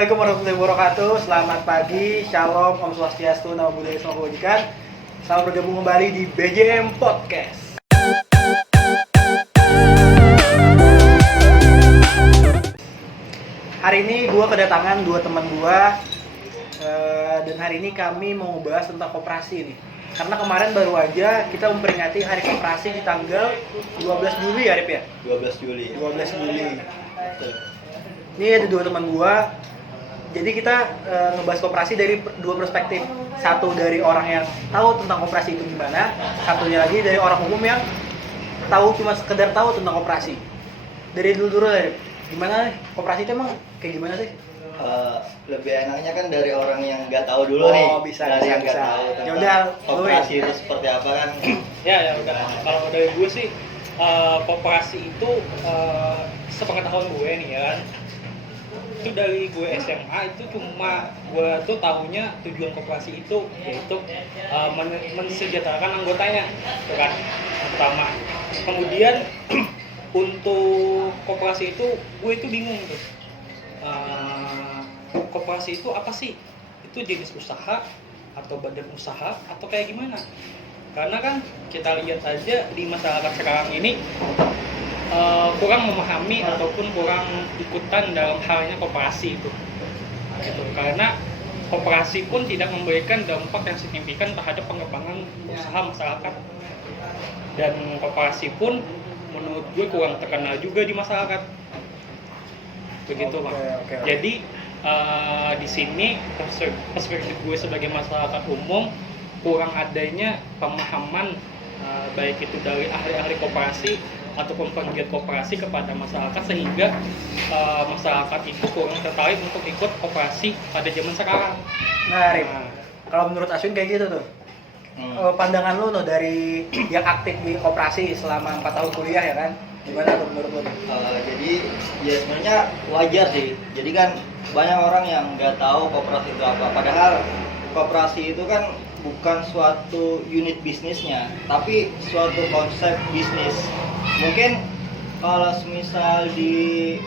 Assalamualaikum warahmatullahi wabarakatuh. Selamat pagi, shalom, om swastiastu, namo buddhaya, salam kebajikan. Selamat bergabung kembali di BJM Podcast. Hari ini gue kedatangan dua teman gue, dan hari ini kami mau bahas tentang koperasi nih. Karena kemarin baru aja kita memperingati Hari Koperasi di tanggal 12 Juli ya, Rip ya? 12 Juli. Ini ada dua teman gua. Jadi kita ngebahas koperasi dari dua perspektif. Satu dari orang yang tahu tentang koperasi itu gimana, satunya lagi dari orang umum yang cuma sekedar tahu tentang koperasi. Dari dulu ya, gimana koperasi itu emang kayak gimana sih? Lebih enaknya kan dari orang yang nggak tahu dulu nih. Bisa, dari yang nggak bisa. tahu Ya tentang udah, koperasi itu seperti apa kan. Ya udah. Kalau dari gue sih koperasi itu sepengetahuan gue nih ya kan, itu dari gue SMA itu cuma gue tuh tahunya tujuan koperasi itu yaitu mensejahterakan anggotanya, itu kan pertama. Kemudian untuk koperasi itu gue itu bingung tuh, koperasi itu apa sih? Itu jenis usaha atau badan usaha atau kayak gimana? Karena kan kita lihat aja di masyarakat sekarang ini kurang memahami ataupun kurang ikutan dalam halnya koperasi itu gitu. Karena koperasi pun tidak memberikan dampak yang signifikan terhadap pengembangan usaha masyarakat, dan koperasi pun menurut gue kurang terkenal juga di masyarakat begitu Bang. Oke. Jadi di sini perspektif gue sebagai masyarakat umum kurang adanya pemahaman baik itu dari ahli-ahli koperasi ataupun penggiat koperasi kepada masyarakat, sehingga masyarakat itu kurang tertarik untuk ikut koperasi pada zaman sekarang. Nah, Rip, kalau menurut Aswin kayak gitu tuh. Pandangan lu tuh dari yang aktif di koperasi selama 4 tahun kuliah ya kan? Gimana tuh menurut lu? Jadi ya sebenarnya wajar sih. Jadi kan banyak orang yang nggak tahu koperasi itu apa. Padahal koperasi itu kan bukan suatu unit bisnisnya, tapi suatu konsep bisnis. Mungkin kalau semisal di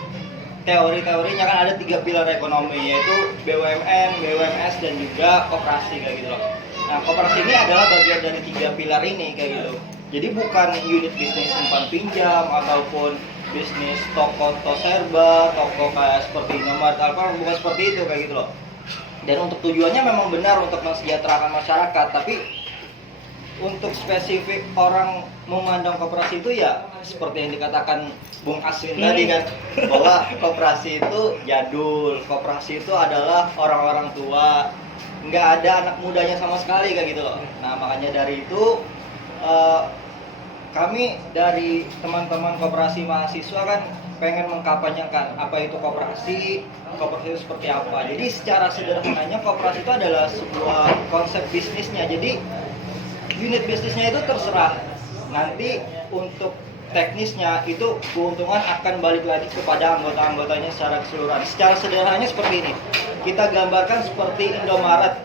teori-teorinya kan ada 3 pilar ekonomi, yaitu BUMN, BUMS, dan juga koperasi kayak gitu loh. Nah, koperasi ini adalah bagian dari 3 pilar ini kayak gitu. Jadi bukan unit bisnis simpan pinjam ataupun bisnis toko serba, toko kayak seperti Indomaret, bukan seperti itu kayak gitu loh. Dan untuk tujuannya memang benar untuk mensejahterakan masyarakat, tapi untuk spesifik orang memandang koperasi itu ya seperti yang dikatakan Bung Aswin tadi kan, bahwa koperasi itu jadul, koperasi itu adalah orang-orang tua, nggak ada anak mudanya sama sekali kayak gitu loh. Nah, makanya dari itu kami dari teman-teman koperasi mahasiswa kan pengen mengkampanyekan apa itu koperasi itu seperti apa. Jadi secara sederhananya koperasi itu adalah sebuah konsep bisnisnya. Jadi unit bisnisnya itu terserah, nanti untuk teknisnya itu keuntungan akan balik lagi kepada anggota-anggotanya secara keseluruhan. Secara sederhananya seperti ini, kita gambarkan seperti Indomaret.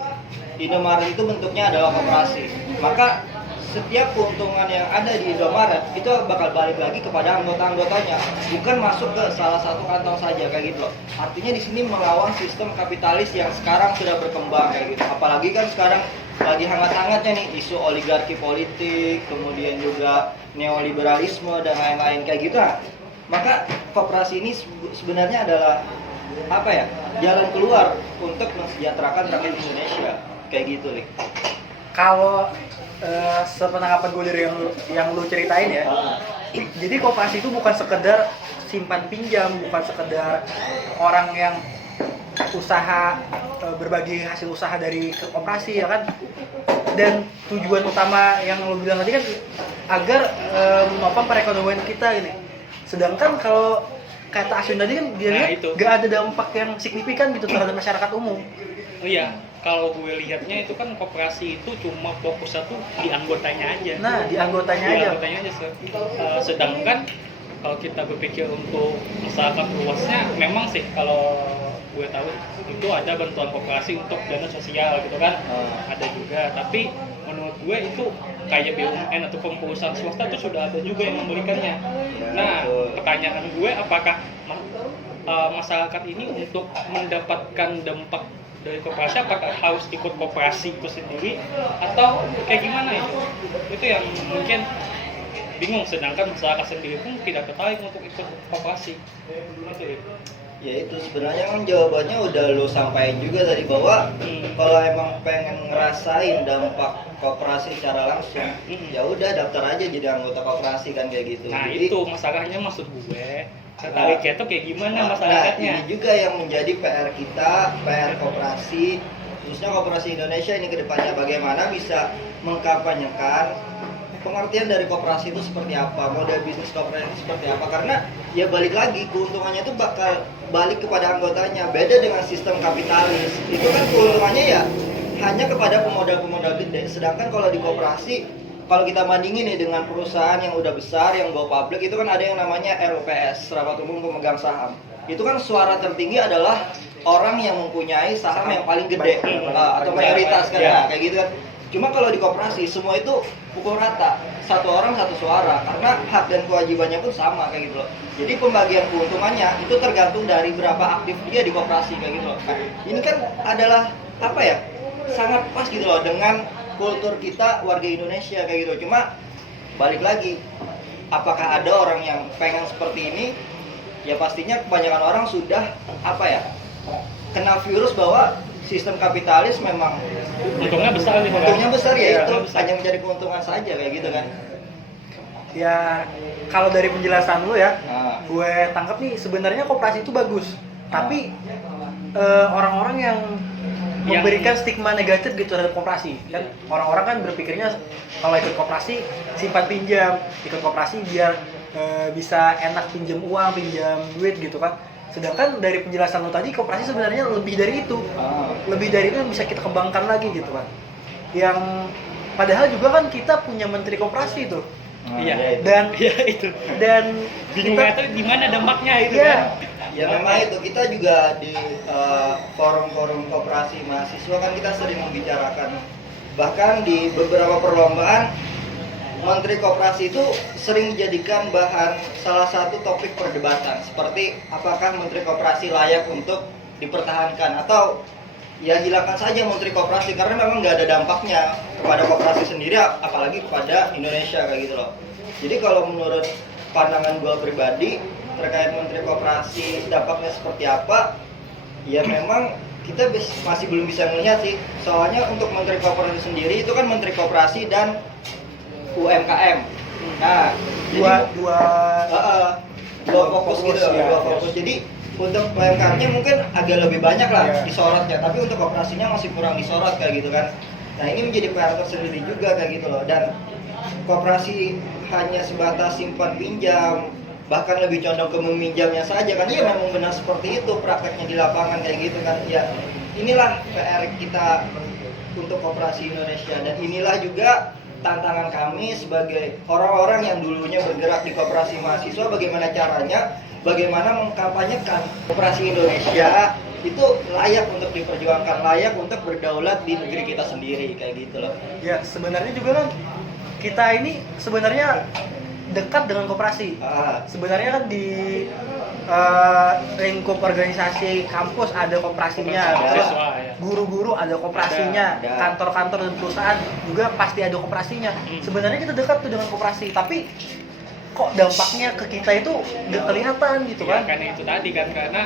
Indomaret itu bentuknya adalah koperasi, maka setiap keuntungan yang ada di Indomaret itu bakal balik lagi kepada anggota-anggotanya, bukan masuk ke salah satu kantong saja kayak gitu loh. Artinya di sini melawan sistem kapitalis yang sekarang sudah berkembang kayak gitu. Apalagi kan sekarang lagi hangat-hangatnya nih isu oligarki politik, kemudian juga neoliberalisme dan lain-lain kayak gitu. Nah, maka koperasi ini sebenarnya adalah apa ya? Jalan keluar untuk mensejahterakan rakyat Indonesia kayak gitu, Rik. Kalau sepenangkapan gue dari yang lu ceritain ya, jadi koperasi itu bukan sekedar simpan pinjam, bukan sekedar orang yang usaha berbagi hasil usaha dari koperasi ya kan. Dan tujuan utama yang lu bilang tadi kan agar menopang perekonomian kita ini. Sedangkan kalau kata Aswin tadi kan dia lihat gak ada dampak yang signifikan gitu terhadap masyarakat umum. Oh iya, kalau gue lihatnya itu kan koperasi itu cuma fokusnya tuh di anggotanya aja. Nah, di anggotanya aja. Sedangkan kalau kita berpikir untuk masyarakat luasnya, memang sih kalau gue tahu itu ada bantuan koperasi untuk dana sosial gitu kan, ada juga. Tapi menurut gue itu kayak BUMN atau perusahaan swasta itu sudah ada juga yang memberikannya. Nah, pertanyaan gue apakah masyarakat ini untuk mendapatkan dampak dari koperasi, apakah harus ikut koperasi itu sendiri atau kayak gimana itu yang mungkin bingung, sedangkan masyarakat sendiri pun tidak tertarik untuk ikut koperasi itu ya. Ya itu sebenarnya kan jawabannya udah lo sampaikan juga tadi, bahwa kalau emang pengen ngerasain dampak koperasi secara langsung, ya udah daftar aja jadi anggota koperasi kan kayak gitu. Nah Jadi, itu masalahnya, maksud gue tertariknya itu kayak gimana masyarakatnya. ini juga yang menjadi PR kita, PR koperasi, khususnya koperasi Indonesia ini kedepannya, bagaimana bisa mengkampanyekan pengertian dari koperasi itu seperti apa, model bisnis koperasi itu seperti apa, karena ya balik lagi keuntungannya itu bakal balik kepada anggotanya. Beda dengan sistem kapitalis, itu kan keuntungannya ya hanya kepada pemodal-pemodal gede, sedangkan kalau di koperasi, kalau kita bandingin nih dengan perusahaan yang udah besar, yang go public, itu kan ada yang namanya RUPS, Rapat Umum Pemegang Saham. Itu kan suara tertinggi adalah orang yang mempunyai saham yang paling gede, atau mayoritas kan, Ya. kayak gitu kan. Cuma kalau di koperasi semua itu pukul rata, satu orang satu suara, karena hak dan kewajibannya pun sama kayak gitu loh. Jadi pembagian keuntungannya itu tergantung dari berapa aktif dia di koperasi kayak gitu loh. Nah, ini kan adalah apa ya, sangat pas gitu loh dengan kultur kita warga Indonesia kayak gitu. Cuma balik lagi, apakah ada orang yang pengen seperti ini? Ya pastinya kebanyakan orang sudah apa ya, kena virus bahwa sistem kapitalis memang Untungnya besar nih, untungnya besar, ya itu besar. hanya mencari keuntungan saja kayak gitu kan. Ya kalau dari penjelasan lu ya, Nah, gue tangkap nih sebenarnya koperasi itu bagus, tapi orang-orang yang memberikan stigma negatif gitu terhadap koperasi, kan orang-orang kan berpikirnya kalau ikut koperasi simpan pinjam, ikut koperasi biar bisa enak pinjam uang, pinjam duit gitu kan. Sedangkan dari penjelasan lo tadi, koperasi sebenarnya lebih dari itu, lebih dari itu yang bisa kita kembangkan lagi gitu kan. Yang padahal juga kan kita punya menteri koperasi tuh. Iya. Dan Iya itu. dan Bingungnya tuh di mana dampaknya itu Iya. kan. ya memang itu kita juga di forum-forum koperasi mahasiswa kan kita sering membicarakan, bahkan di beberapa perlombaan Menteri Koperasi itu sering dijadikan bahan salah satu topik perdebatan, seperti apakah Menteri Koperasi layak untuk dipertahankan atau ya hilangkan saja Menteri Koperasi, karena memang nggak ada dampaknya kepada koperasi sendiri, apalagi kepada Indonesia kayak gitu loh. Jadi kalau menurut pandangan gue pribadi terkait Menteri Koperasi dampaknya seperti apa, ya memang kita masih belum bisa melihat sih. Soalnya untuk Menteri Koperasi sendiri itu kan Menteri Koperasi dan UMKM. Nah, dua fokus gitu, ya. dua fokus. Jadi untuk UMKM-nya mungkin agak lebih banyak lah Ya. disorotnya, tapi untuk koperasinya masih kurang disorot kayak gitu kan. Nah, ini menjadi PR tersendiri juga kayak gitu loh. Dan koperasi hanya sebatas simpan pinjam, bahkan lebih condong ke meminjamnya saja kan. Iya memang benar seperti itu prakteknya di lapangan kayak gitu kan. Ya, inilah PR kita untuk koperasi Indonesia, dan inilah juga tantangan kami sebagai orang-orang yang dulunya bergerak di koperasi mahasiswa, bagaimana caranya, bagaimana mengkampanyekan koperasi Indonesia itu layak untuk diperjuangkan, layak untuk berdaulat di negeri kita sendiri kayak gitu loh. Ya sebenarnya juga kan kita ini sebenarnya dekat dengan koperasi. Sebenarnya kan di lingkup organisasi kampus ada koperasinya, Ada. terus Siswa, ya. guru-guru ada koperasinya, Ada. kantor-kantor dan perusahaan juga pasti ada koperasinya. Sebenarnya kita dekat tuh dengan koperasi, tapi kok dampaknya ke kita itu nggak kelihatan gitu Ya, kan? karena itu tadi kan, karena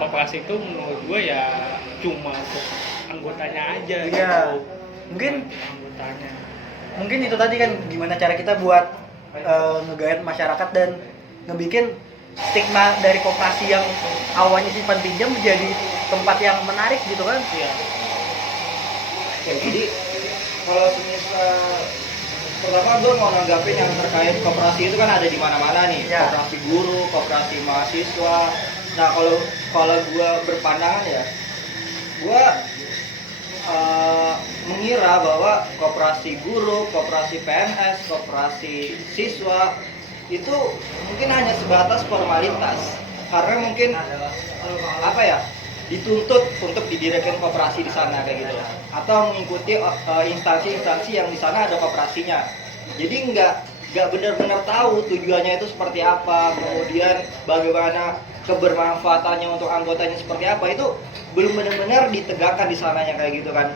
koperasi itu menurut gue ya cuma untuk anggotanya aja Iya. gitu. Mungkin Anggotanya. mungkin itu tadi kan gimana cara kita buat nge-guide masyarakat dan ngebikin stigma dari koperasi yang awalnya simpan pinjam menjadi tempat yang menarik gitu kan. Iya. Oke, jadi kalau semisal pertama gue mau nanggapin yang terkait koperasi itu kan ada di mana-mana nih, Ya. koperasi guru, koperasi mahasiswa. Nah kalau gue berpandangan ya, gue mengira bahwa koperasi guru, koperasi PNS, koperasi siswa itu mungkin hanya sebatas formalitas, karena mungkin apa ya, dituntut untuk didirikan koperasi di sana kayak gitu, atau mengikuti instansi-instansi yang di sana ada koperasinya. Jadi nggak benar-benar tahu tujuannya itu seperti apa, kemudian bagaimana kebermanfaatannya untuk anggotanya seperti apa itu belum benar-benar ditegakkan di sananya kayak gitu kan.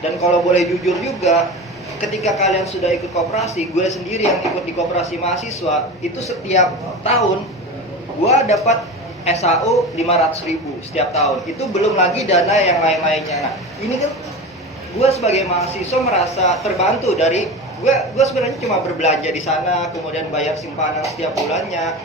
Dan kalau boleh jujur juga, ketika kalian sudah ikut koperasi, gue sendiri yang ikut di koperasi mahasiswa itu setiap tahun gue dapat SAU 500.000 setiap tahun. Itu belum lagi dana yang lain-lainnya. Nah, ini kan gue sebagai mahasiswa merasa terbantu dari gue sebenarnya cuma berbelanja di sana, kemudian bayar simpanan setiap bulannya.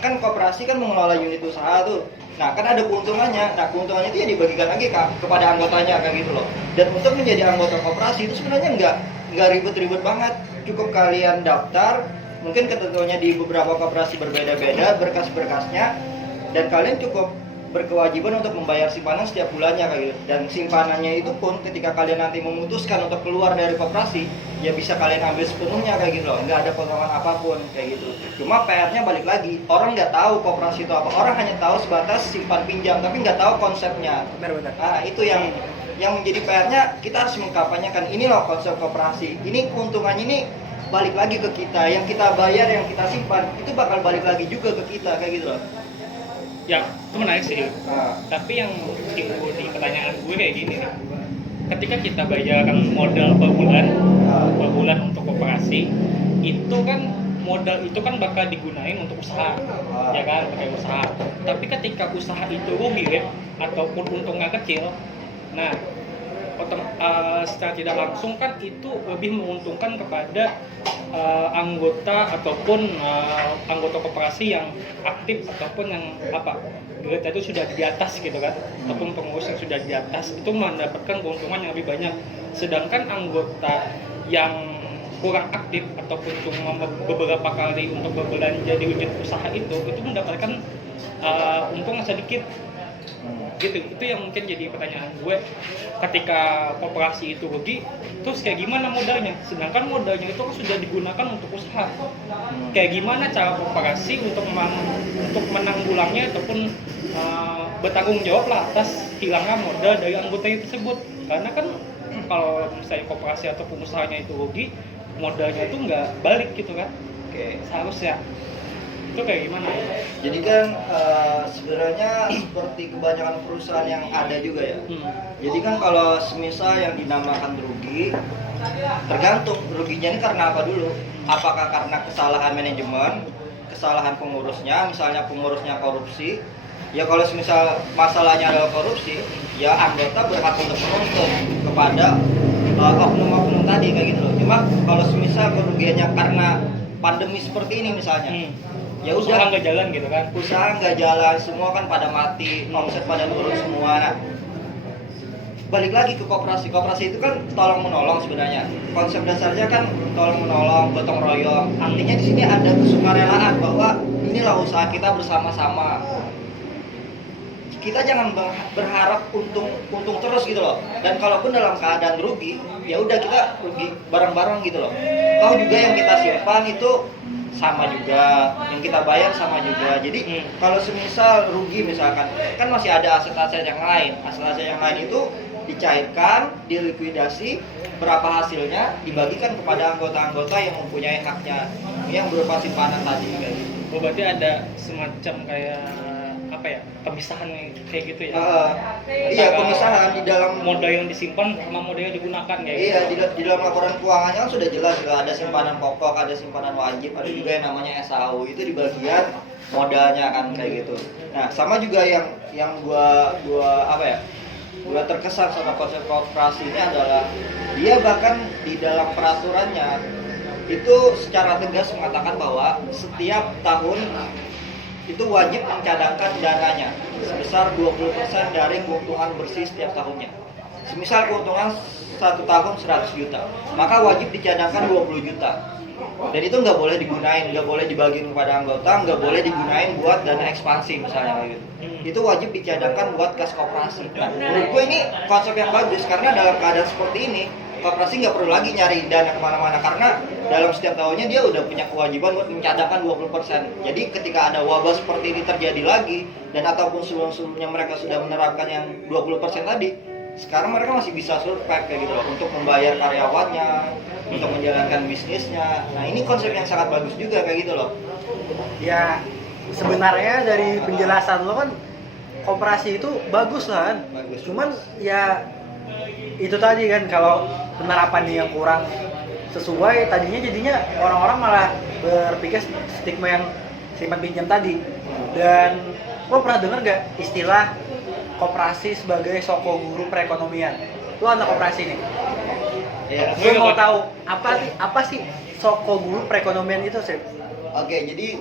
Kan koperasi kan mengelola unit usaha tuh. Nah, kan ada keuntungannya. Nah, keuntungannya itu ya dibagikan lagi kepada anggotanya kayak gitu loh. Dan untuk menjadi anggota koperasi itu sebenarnya nggak ribet-ribet banget. Cukup kalian daftar, mungkin ketentuannya di beberapa koperasi berbeda-beda berkas-berkasnya, dan kalian cukup berkewajiban untuk membayar simpanan setiap bulannya kayak gitu. Dan simpanannya itu pun ketika kalian nanti memutuskan untuk keluar dari koperasi, ya bisa kalian ambil sepenuhnya kayak gitu loh, nggak ada potongan apapun kayak gitu. Cuma PR-nya balik lagi, orang nggak tahu koperasi itu apa, orang hanya tahu sebatas simpan pinjam tapi nggak tahu konsepnya. Benar-benar. Nah, itu yang menjadi PR-nya, kita harus mengkampanyekan ini loh konsep koperasi, ini keuntungannya ini balik lagi ke kita, yang kita bayar, yang kita simpan itu bakal balik lagi juga ke kita kayak gitu loh. Ya, itu menarik sih. Nah, Tapi yang timbul di pertanyaan gue kayak gini nih. Ketika kita bayarkan modal per bulan untuk koperasi, itu kan modal itu kan bakal digunain untuk usaha, ya kan, pakai usaha. Tapi ketika usaha itu rugi ataupun untungnya kecil, nah secara tidak langsung kan itu lebih menguntungkan kepada anggota ataupun anggota koperasi yang aktif ataupun yang grade itu sudah di atas gitu kan, ataupun pengurus yang sudah di atas itu mendapatkan keuntungan yang lebih banyak. Sedangkan anggota yang kurang aktif ataupun cuma beberapa kali untuk berbelanja di unit usaha itu mendapatkan untung sedikit gitu. Itu yang mungkin jadi pertanyaan gue, ketika koperasi itu rugi terus kayak gimana modalnya, sedangkan modalnya itu kan sudah digunakan untuk usaha. Kayak gimana cara koperasi untuk menanggulangnya ataupun bertanggung jawab lah atas hilangnya modal dari anggota tersebut. Karena kan kalau misalnya koperasi atau pengusahanya itu rugi, modalnya itu nggak balik gitu kan. oke. Seharusnya itu kayak gimana? Jadi kan sebenarnya seperti kebanyakan perusahaan yang ada juga ya. Jadi kan kalau semisal yang dinamakan rugi, tergantung ruginya ini karena apa dulu. Apakah karena kesalahan manajemen, kesalahan pengurusnya, misalnya pengurusnya korupsi. Ya kalau semisal masalahnya adalah korupsi, ya anggota berhak untuk menuntut kepada oknum-oknum tadi kayak gitu loh. Cuma kalau semisal kerugiannya karena pandemi seperti ini misalnya, ya Usaha udah nggak jalan gitu kan. usaha nggak jalan, semua kan pada mati, omset pada turun semua. Nah, balik lagi ke koperasi itu kan tolong menolong sebenarnya. Konsep dasarnya kan tolong menolong, gotong royong. Artinya di sini ada kesukarelaan bahwa inilah usaha kita bersama-sama. Kita jangan berharap untung terus gitu loh. Dan kalaupun dalam keadaan rugi, ya udah kita rugi bareng-bareng gitu loh. Tahu juga yang kita simpan itu sama juga, yang kita bayar sama juga. Jadi kalau semisal rugi misalkan, kan masih ada aset-aset yang lain. Aset-aset yang lain itu dicairkan, dilikuidasi, berapa hasilnya dibagikan kepada anggota-anggota yang mempunyai haknya, yang berupa simpanan tadi kayak gitu. Berarti ada semacam kayak pemisahan kayak gitu ya? Iya, pemisahan di dalam modal yang disimpan sama modal yang digunakan kayak iya, gitu. di dalam laporan keuangannya kan sudah jelas, ada simpanan pokok, ada simpanan wajib, ada juga yang namanya SAU, itu di bagian modalnya kan kayak gitu. Nah, sama juga yang gua terkesan sama konsep koperasi ini adalah dia bahkan di dalam peraturannya itu secara tegas mengatakan bahwa setiap tahun itu wajib mencadangkan dananya sebesar 20% dari keuntungan bersih setiap tahunnya. Semisal keuntungan 1 tahun 100 juta, maka wajib dicadangkan 20 juta. Dan itu nggak boleh digunain, nggak boleh dibagiin kepada anggota, nggak boleh digunain buat dana ekspansi misalnya kayak gitu. Itu wajib dicadangkan buat kas koperasi. Nah, menurut gue ini konsep yang bagus karena dalam keadaan seperti ini koperasi nggak perlu lagi nyari dana kemana-mana karena dalam setiap tahunnya dia udah punya kewajiban buat mencadangkan 20%. Jadi ketika ada wabah seperti ini terjadi lagi dan ataupun sebelum-sebelumnya mereka sudah menerapkan yang 20% tadi, sekarang mereka masih bisa survive kayak gitu loh untuk membayar karyawannya, untuk menjalankan bisnisnya. Nah, ini konsep yang sangat bagus juga kayak gitu loh. Ya sebenarnya dari penjelasan lo kan koperasi itu bagus lah kan. Bagus. Cuman ya itu tadi kan, kalau penerapannya yang kurang sesuai, tadinya jadinya orang-orang malah berpikir stigma yang simpan pinjam tadi. Dan lo pernah dengar gak istilah koperasi sebagai soko guru perekonomian? Lo anak koperasi nih, Ya. gue mau tahu apa sih soko guru perekonomian itu sih? Oke, jadi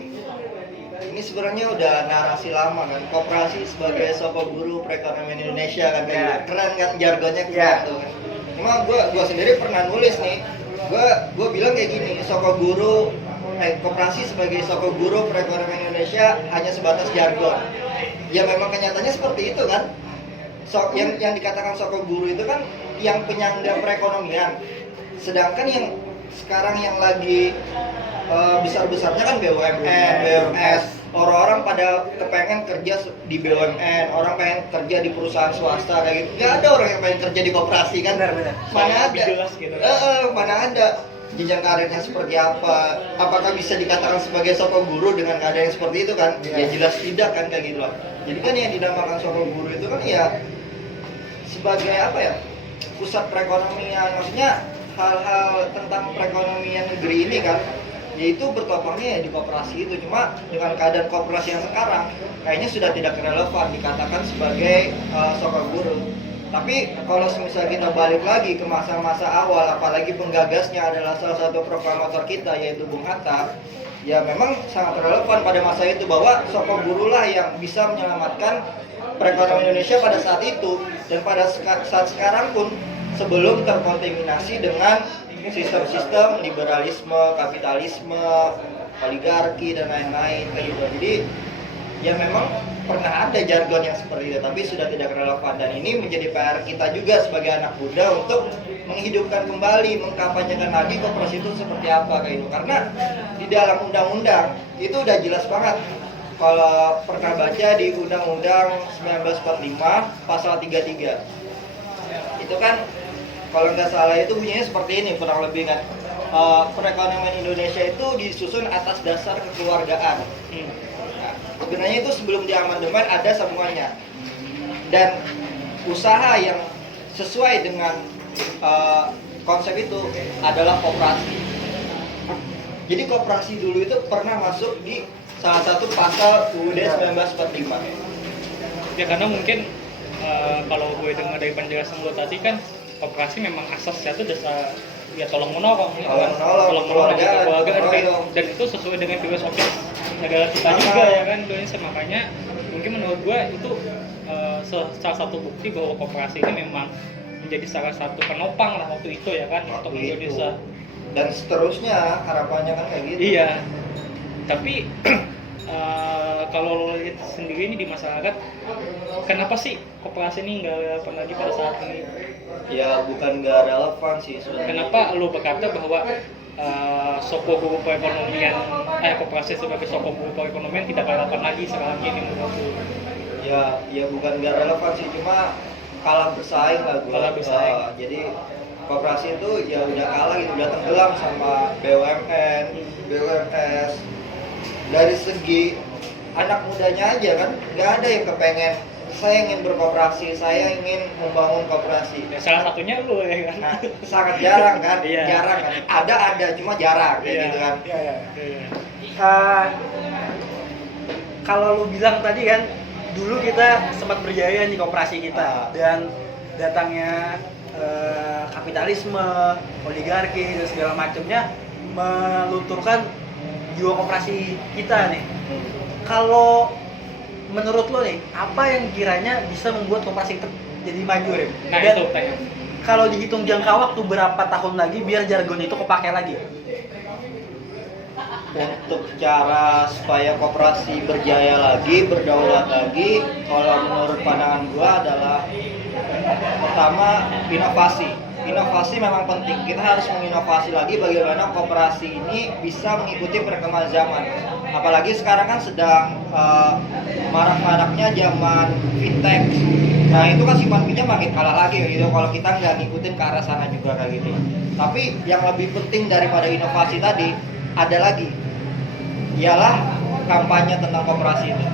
ini sebenarnya udah narasi lama kan, koperasi sebagai soko guru perekonomian Indonesia kan, Ya. keren kan jargonnya keren Ya. tuh kan. Cuma gua sendiri pernah nulis nih, gua bilang kayak gini, koperasi sebagai soko guru perekonomian Indonesia hanya sebatas jargon. Ya memang kenyataannya seperti itu kan. Yang dikatakan soko guru itu kan yang penyangga perekonomian. Sedangkan yang sekarang yang lagi besar-besarnya kan BUMN, BUMS. Orang-orang pada kepengen kerja di BUMN, orang pengen kerja di perusahaan swasta kayak gitu. Gak ada orang yang pengen kerja di koperasi kan? Benar. Mana ada? Lebih jelas gitu. Mana ada? Jenjang karirnya seperti apa? Apakah bisa dikatakan sebagai soko guru dengan keadaan yang seperti itu kan? Ya jelas tidak kan kayak gitu loh. Jadi kan yang dinamakan soko guru itu kan ya sebagai apa ya? Pusat perekonomian, maksudnya hal-hal tentang perekonomian negeri ini kan, yaitu bertopangnya ya di koperasi itu. Cuma dengan keadaan koperasi yang sekarang kayaknya sudah tidak relevan dikatakan sebagai soko guru. Tapi kalau misalnya kita balik lagi ke masa-masa awal, apalagi penggagasnya adalah salah satu proklamator kita yaitu Bung Hatta, ya memang sangat relevan pada masa itu bahwa soko guru lah yang bisa menyelamatkan perekonomian Indonesia pada saat itu. Dan pada saat sekarang pun sebelum terkontaminasi dengan sistem-sistem liberalisme, kapitalisme, oligarki dan lain-lain kayak gitu. Jadi ya memang pernah ada jargon yang seperti itu, tapi sudah tidak relevan. Dan ini menjadi PR kita juga sebagai anak muda untuk menghidupkan kembali, mengkampanyekan lagi koperasi itu seperti apa kayak gitu. Karena di dalam undang-undang itu udah jelas banget. Kalau pernah baca di Undang-Undang 1945 pasal 33, itu kan kalau nggak salah itu bunyinya seperti ini kurang lebih kan. Perekonomian Indonesia itu disusun atas dasar kekeluargaan. Nah, sebenarnya itu sebelum diamandemen ada semuanya. Dan usaha yang sesuai dengan konsep itu adalah koperasi. Jadi koperasi dulu itu pernah masuk di salah satu pasal UUD 1945. Ya karena mungkin kalau gue dengar dari penjelasan lo tadi kan, koperasi memang asasnya itu dasar ya tolong menolong keluarga dan itu sesuai dengan filosofi negara kita juga ya kan Indonesia. Makanya mungkin menurut gue itu salah satu bukti bahwa koperasi ini memang menjadi salah satu penopang lah waktu itu ya kan untuk Indonesia. Dan seterusnya harapannya kan kayak gitu. Iya. Tapi kalau lo lihat sendiri ini di masyarakat, kenapa sih koperasi ini nggak relevan lagi pada saat ini? Ya bukan nggak relevan sih sebenarnya. Kenapa lo berkata bahwa soko guru perekonomian, koperasi sebagai soko guru perekonomian tidak relevan lagi sekarang ini menurut lo? Ya bukan nggak relevan sih, cuma kalah bersaing lah gue. Kalah bersaing. Jadi koperasi itu ya udah kalah gitu, udah tenggelam sama BUMN, BUMS. Dari segi anak mudanya aja kan, nggak ada yang kepengen saya ingin berkoperasi, saya ingin membangun koperasi. Ya, salah satunya lo ya kan. Nah, sangat jarang kan, Iya. jarang kan. Ada cuma jarang kayak gitu kan. Iya. Kalau lu bilang tadi kan, dulu kita sempat berjaya nih koperasi kita, dan datangnya kapitalisme, oligarki dan segala macamnya melunturkan jiwa koperasi kita nih. Kalau menurut lo nih, apa yang kiranya bisa membuat koperasi itu jadi maju, Rem? Nah Dan itu tanya. kalau dihitung jangka waktu berapa tahun lagi biar jargon itu kepake lagi? Untuk cara supaya koperasi berjaya lagi, berdaulat lagi, kalau menurut pandangan gua adalah pertama inovasi. Inovasi memang penting. Kita harus menginovasi lagi bagaimana koperasi ini bisa mengikuti perkembangan zaman. Apalagi sekarang kan sedang marak-maraknya zaman fintech. Nah itu kan simpan pinjam makin kalah lagi gitu. Kalau kita nggak ngikutin ke arah sana juga kayak gitu. Tapi yang lebih penting daripada inovasi tadi ada lagi, ialah kampanye tentang koperasi itu.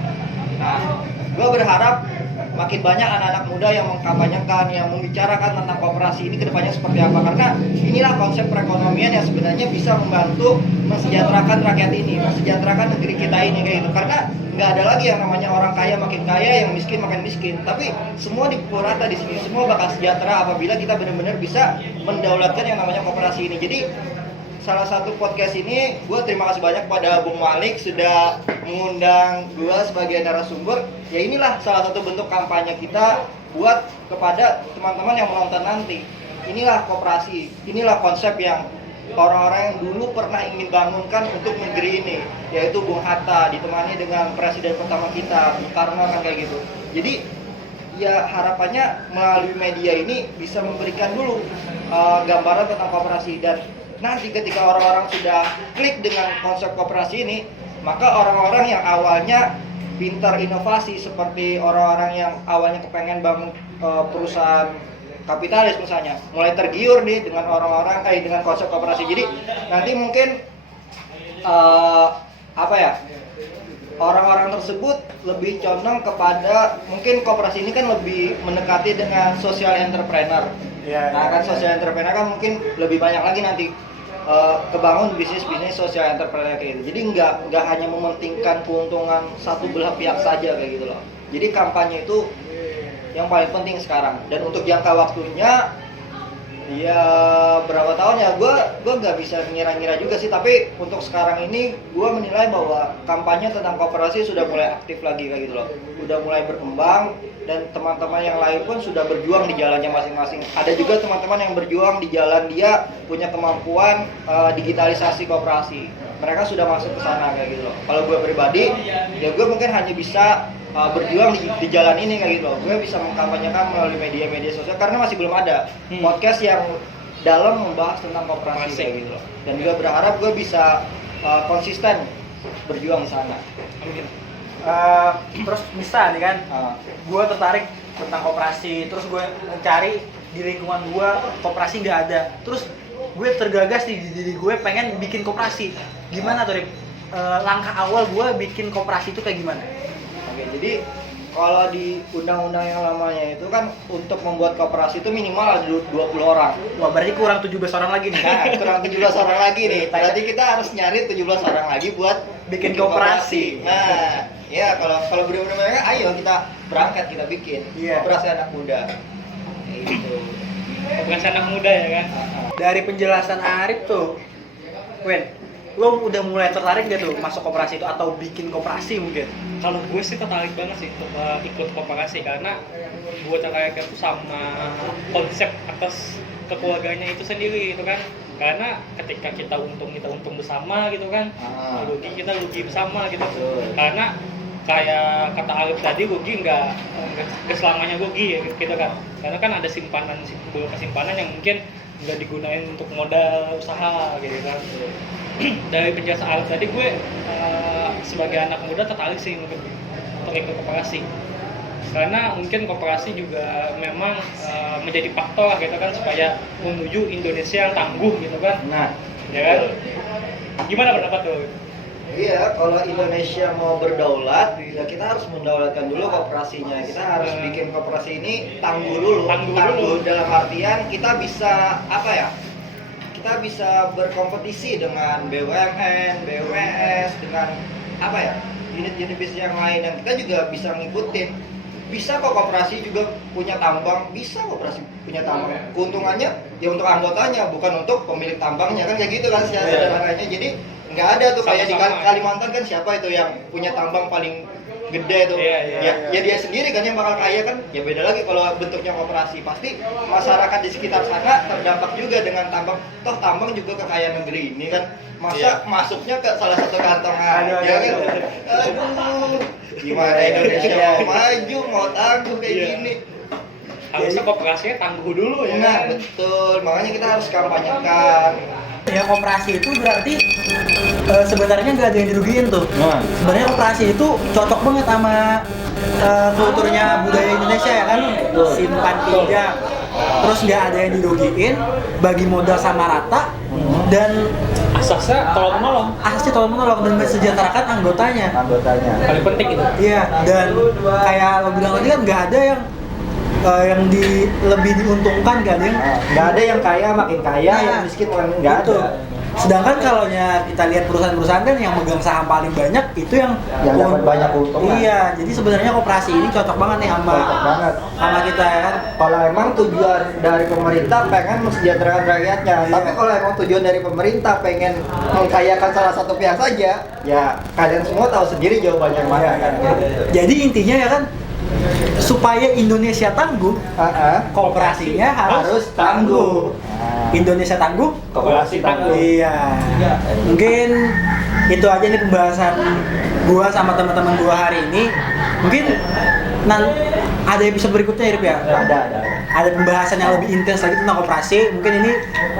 Nah, gue berharap makin banyak anak-anak muda yang mengkampanyekan, yang membicarakan tentang koperasi ini kedepannya seperti apa, karena inilah konsep perekonomian yang sebenarnya bisa membantu mensejahterakan rakyat ini, mensejahterakan negeri kita ini kayak gitu. Karena nggak ada lagi yang namanya orang kaya makin kaya, yang miskin makin miskin, tapi semua dipukul rata di sini, semua bakal sejahtera apabila kita benar-benar bisa mendaulatkan yang namanya koperasi ini. Jadi salah satu podcast ini, gue terima kasih banyak pada Bung Malik sudah mengundang gue sebagai narasumber. Ya inilah salah satu bentuk kampanye kita buat kepada teman-teman yang menonton nanti. Inilah koperasi, inilah konsep yang orang-orang yang dulu pernah ingin bangunkan untuk negeri ini, yaitu Bung Hatta ditemani dengan presiden pertama kita, Bung Karno kan kayak gitu. Jadi ya harapannya melalui media ini bisa memberikan dulu gambaran tentang koperasi, dan nanti ketika orang-orang sudah klik dengan konsep koperasi ini, maka orang-orang yang awalnya pintar inovasi seperti orang-orang yang awalnya kepengen bangun perusahaan kapitalis misalnya, mulai tergiur nih dengan orang-orang dengan konsep koperasi. Jadi nanti mungkin orang-orang tersebut lebih condong kepada, mungkin koperasi ini kan lebih mendekati dengan social entrepreneur. Nah kan social entrepreneur kan mungkin lebih banyak lagi nanti kebangun bisnis social entrepreneur kayak gitu. Jadi nggak hanya mementingkan keuntungan satu belah pihak saja kayak gitu loh. Jadi kampanye itu yang paling penting sekarang, dan untuk jangka waktunya ya berapa tahun ya, gue nggak bisa ngira-ngira juga sih, tapi untuk sekarang ini gue menilai bahwa kampanye tentang koperasi sudah mulai aktif lagi kayak gitu loh, udah mulai berkembang, dan teman-teman yang lain pun sudah berjuang di jalannya masing-masing. Ada juga teman-teman yang berjuang di jalan dia punya kemampuan digitalisasi koperasi, mereka sudah masuk ke sana kayak gitu loh. Kalau gue pribadi ya gue mungkin hanya bisa berjuang di jalan ini kayak gitu loh. Gue bisa mengkampanyekan melalui media-media sosial karena masih belum ada podcast yang dalam membahas tentang koperasi kayak gitu loh. Dan gue berharap gue bisa konsisten berjuang di sana. Terus bisa nih kan, gue tertarik tentang koperasi, terus gue mencari di lingkungan gue koperasi nggak ada, terus gue tergagas di diri gue pengen bikin koperasi. Gimana tuh Rik? Langkah awal gue bikin koperasi itu kayak gimana? Oke, jadi kalau di undang-undang yang lamanya itu kan untuk membuat koperasi itu minimal ada 20 orang. Wah, berarti kurang 17 orang lagi nih. Nah, kurang 17 orang lagi nih. Berarti kita harus nyari 17 orang lagi buat bikin koperasi. Nah, ya kalau benar-benar mereka, ayo kita berangkat, kita bikin koperasi anak muda. Gitu. Koperasi anak muda ya kan. Dari penjelasan Arif tuh, Wen, lo udah mulai tertarik gak tuh masuk koperasi itu atau bikin koperasi mungkin? Kalau gue sih tertarik banget sih untuk ikut koperasi, karena gue tertarik itu sama konsep atas kekeluarganya itu sendiri gitu kan. Karena ketika kita untung bersama gitu kan, rugi kita rugi bersama gitu. Karena kayak kata Arif tadi, rugi nggak selamanya rugi ya gitu kan. Karena kan ada simpanan yang mungkin nggak digunain untuk modal usaha gitu kan. Dari penjelasan Arif tadi, gue sebagai anak muda tertarik sih mungkin untuk ikut koperasi, karena mungkin koperasi juga memang menjadi faktor gitu kan supaya menuju Indonesia yang tangguh gitu kan. Nah, ya kan? Gimana pendapat lo? Iya, kalau Indonesia mau berdaulat, ya kita harus mendaulatkan dulu koperasinya. Kita harus bikin koperasi ini tangguh dulu. Tangguh dalam artian kita bisa kita bisa berkompetisi dengan BUMN, BUMS, dengan unit-unit bisnis yang lain, dan kita juga bisa ngikutin. Bisa kok koperasi juga punya tambang, bisa koperasi punya tambang. Keuntungannya ya untuk anggotanya, bukan untuk pemilik tambangnya, kan kayak gitu kan sederhananya. Jadi nggak ada tuh kayak di Kalimantan kan, siapa itu yang punya tambang paling gede tuh, ya dia sendiri kan yang bakal kaya kan. Ya beda lagi kalau bentuknya koperasi, pasti masyarakat di sekitar sana terdampak juga dengan tambang. Toh tambang juga kekayaan negeri ini kan, masa masuknya ke salah satu kantong aja kan. Aduh, gimana Indonesia mau maju, mau tangguh kayak gini. Harusnya koperasinya tangguh dulu ya. Nah, betul, makanya kita harus kampanyekan. Ya koperasi itu berarti sebenarnya nggak ada yang dirugiin tuh. Sebenarnya koperasi itu cocok banget sama kulturnya budaya Indonesia ya kan, simpan pinjam. terus nggak ada yang dirugiin, bagi modal sama rata, dan Asasnya tolong menolong. asli tolong menolong dan mensejahterakan anggotanya. Paling penting itu. Iya, dan kayak lo bilang tadi kan nggak ada yang lebih diuntungkan, nggak ada yang Nggak ada yang kaya makin kaya, Nah, yang miskin makin nggak gitu. ada. Sedangkan kalau kita lihat perusahaan-perusahaan kan yang megang saham paling banyak itu yang Yang dapat banyak keuntungan. Iya, jadi sebenarnya koperasi ini cocok banget nih Cocok banget. sama kita ya kan. Kalau emang tujuan dari pemerintah pengen mensejahterakan rakyatnya, Iya. tapi kalau emang tujuan dari pemerintah pengen mengkayakan salah satu pihak saja, ya kalian semua tahu sendiri jawabannya mana kan. Jadi intinya ya kan, supaya Indonesia tangguh, koperasinya harus tangguh. Indonesia tangguh, Koperasi tangguh. Iya. Mungkin itu aja nih pembahasan gua sama teman-teman gua hari ini. Mungkin ada episode berikutnya ya, Rip, ya? Ada pembahasan yang lebih intens lagi tentang koperasi. Mungkin ini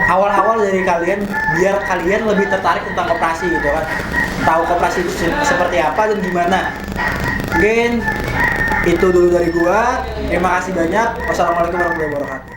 awal-awal dari kalian, biar kalian lebih tertarik tentang koperasi gitu kan. Tahu koperasi itu seperti apa dan gimana. Mungkin itu dulu dari gua. Terima kasih banyak. Wassalamualaikum warahmatullahi wabarakatuh.